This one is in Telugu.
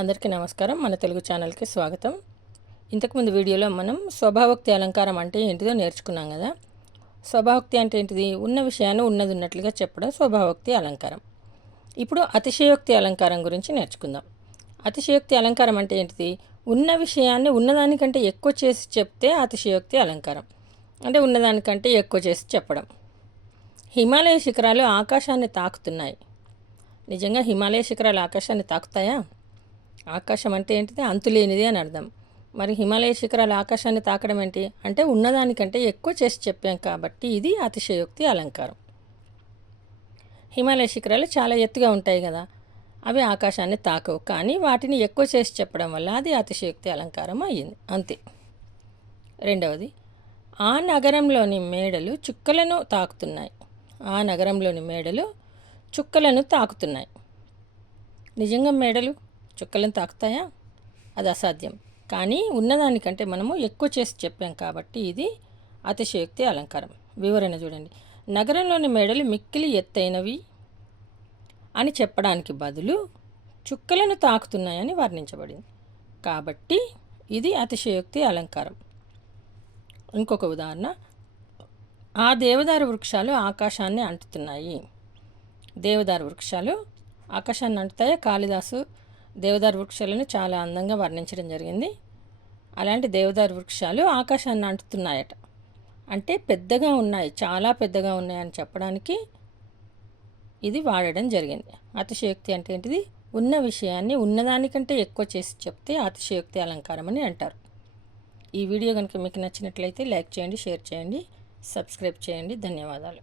అందరికీ నమస్కారం. మన తెలుగు ఛానల్కి స్వాగతం. ఇంతకుముందు వీడియోలో మనం స్వభావోక్తి అలంకారం అంటే ఏంటిదో నేర్చుకున్నాం కదా. స్వభావోక్తి అంటే ఏంటిది? ఉన్న విషయాన్ని ఉన్నది ఉన్నట్లుగా చెప్పడం స్వభావోక్తి అలంకారం. ఇప్పుడు అతిశయోక్తి అలంకారం గురించి నేర్చుకుందాం. అతిశయోక్తి అలంకారం అంటే ఏంటిది? ఉన్న విషయాన్ని ఉన్నదానికంటే ఎక్కువ చేసి చెప్తే అతిశయోక్తి అలంకారం. అంటే ఉన్నదానికంటే ఎక్కువ చేసి చెప్పడం. హిమాలయ శిఖరాలు ఆకాశాన్ని తాకుతున్నాయి. నిజంగా హిమాలయ శిఖరాలు ఆకాశాన్ని తాకుతాయా? ఆకాశం అంటే ఏంటిది? అంతులేనిది అని అర్థం. మరి హిమాలయ శిఖరాలు ఆకాశాన్ని తాకడం ఏంటి అంటే ఉన్నదానికంటే ఎక్కువ చేసి చెప్పాం కాబట్టి ఇది అతిశయోక్తి అలంకారం. హిమాలయ శిఖరాలు చాలా ఎత్తుగా ఉంటాయి కదా, అవి ఆకాశాన్ని తాకవు, కానీ వాటిని ఎక్కువ చేసి చెప్పడం వల్ల అది అతిశయోక్తి అలంకారం అయ్యింది, అంతే. రెండవది, ఆ నగరంలోని మేడలు చుక్కలను తాకుతున్నాయి. ఆ నగరంలోని మేడలు చుక్కలను తాకుతున్నాయి. నిజంగా మేడలు చుక్కలను తాకుతాయా? అది అసాధ్యం. కానీ ఉన్నదానికంటే మనము ఎక్కువ చేసి చెప్పాం కాబట్టి ఇది అతిశయోక్తి అలంకారం. వివరణ చూడండి. నగరంలోని మేడలు మిక్కిలి ఎత్తైనవి అని చెప్పడానికి బదులు చుక్కలను తాకుతున్నాయని వర్ణించబడింది కాబట్టి ఇది అతిశయోక్తి అలంకారం. ఇంకొక ఉదాహరణ, ఆ దేవదారు వృక్షాలు ఆకాశాన్ని అంటుతున్నాయి. దేవదారు వృక్షాలు ఆకాశాన్ని అంటుతాయా? కాళిదాసు దేవదారు వృక్షాలను చాలా అందంగా వర్ణించడం జరిగింది. అలాంటి దేవదారు వృక్షాలు ఆకాశాన్ని అంటుతున్నాయట అంటే పెద్దగా ఉన్నాయి, చాలా పెద్దగా ఉన్నాయని చెప్పడానికి ఇది వాడడం జరిగింది. అతిశయోక్తి అంటే ఏంటిది? ఉన్న విషయాన్ని ఉన్నదానికంటే ఎక్కువ చేసి చెప్తే అతిశయోక్తి అలంకారం అని అంటారు. ఈ వీడియో కనుక మీకు నచ్చినట్లయితే లైక్ చేయండి, షేర్ చేయండి, సబ్స్క్రైబ్ చేయండి. ధన్యవాదాలు.